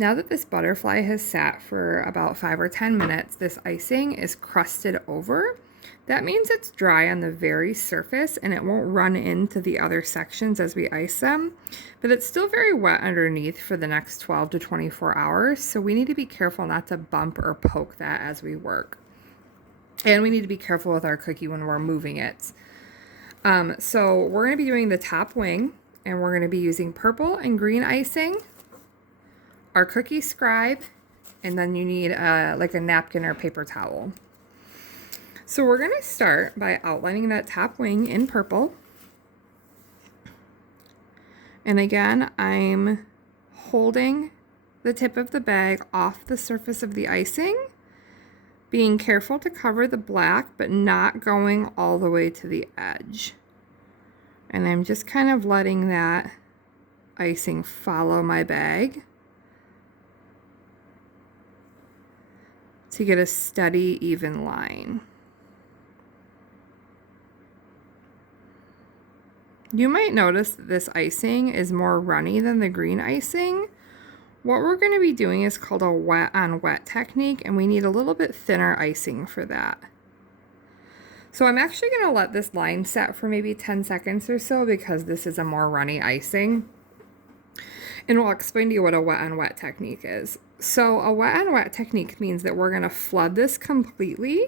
Now that this butterfly has sat for about 5 or 10 minutes, this icing is crusted over. That means it's dry on the very surface and it won't run into the other sections as we ice them, but it's still very wet underneath for the next 12 to 24 hours, so we need to be careful not to bump or poke that as we work. And we need to be careful with our cookie when we're moving it. So we're going to be doing the top wing, and we're going to be using purple and green icing, our cookie scribe, and then you need like a napkin or paper towel. So we're going to start by outlining that top wing in purple. And again, I'm holding the tip of the bag off the surface of the icing, being careful to cover the black, but not going all the way to the edge. And I'm just kind of letting that icing follow my bag to get a steady, even line. You might notice that this icing is more runny than the green icing. What we're going to be doing is called a wet on wet technique, and we need a little bit thinner icing for that. So I'm actually going to let this line set for maybe 10 seconds or so because this is a more runny icing. And we'll explain to you what a wet on wet technique is. So a wet on wet technique means that we're going to flood this completely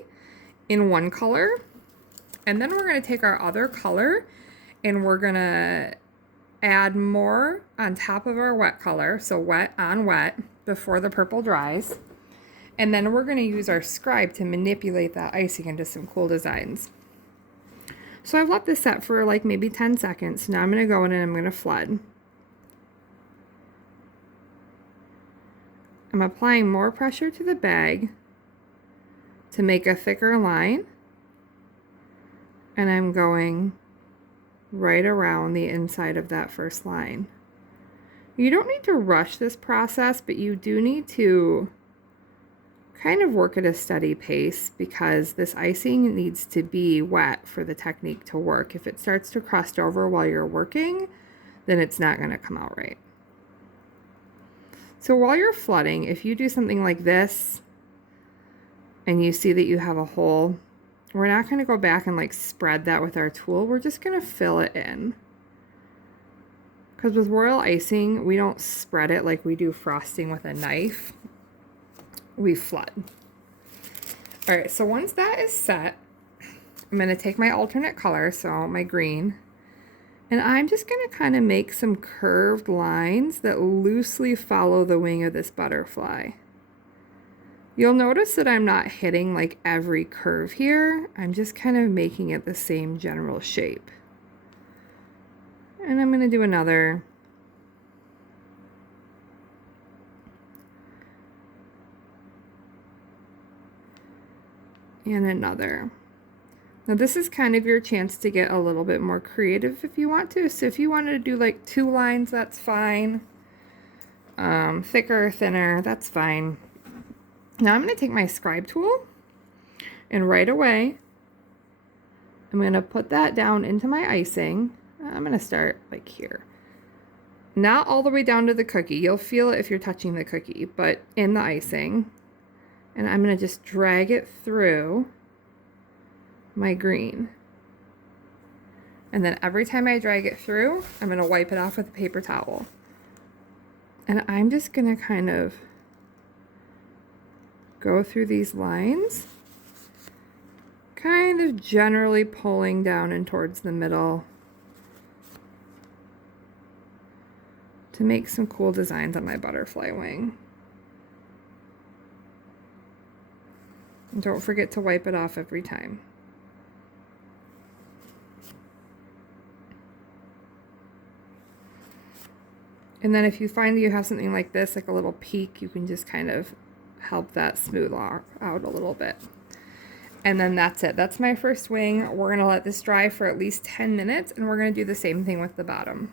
in one color, and then we're going to take our other color and we're going to add more on top of our wet color, so wet on wet, before the purple dries. And then we're going to use our scribe to manipulate that icing into some cool designs. So I've let this set for like maybe 10 seconds. Now I'm going to go in and I'm going to flood. I'm applying more pressure to the bag to make a thicker line. And I'm going right around the inside of that first line. You don't need to rush this process, but you do need to kind of work at a steady pace because this icing needs to be wet for the technique to work. If it starts to crust over while you're working, then it's not going to come out right. So while you're flooding, if you do something like this and you see that you have a hole, we're not going to go back and like spread that with our tool. We're just going to fill it in. Because with royal icing, we don't spread it like we do frosting with a knife. We flood. All right, so once that is set, I'm going to take my alternate color, so my green, and I'm just going to kind of make some curved lines that loosely follow the wing of this butterfly. You'll notice that I'm not hitting like every curve here. I'm just kind of making it the same general shape. And I'm going to do another. And another. Now this is kind of your chance to get a little bit more creative if you want to. So if you wanted to do like 2 lines, that's fine. Thicker, thinner, that's fine. Now I'm going to take my scribe tool, and right away I'm going to put that down into my icing. I'm going to start like here. Not all the way down to the cookie. You'll feel it if you're touching the cookie, but in the icing. And I'm going to just drag it through my green. And then every time I drag it through, I'm going to wipe it off with a paper towel. And I'm just going to kind of go through these lines, kind of generally pulling down and towards the middle to make some cool designs on my butterfly wing. And don't forget to wipe it off every time. And then if you find that you have something like this, like a little peak, you can just kind of help that smooth out a little bit. And then that's it. That's my first wing. We're going to let this dry for at least 10 minutes, and we're going to do the same thing with the bottom.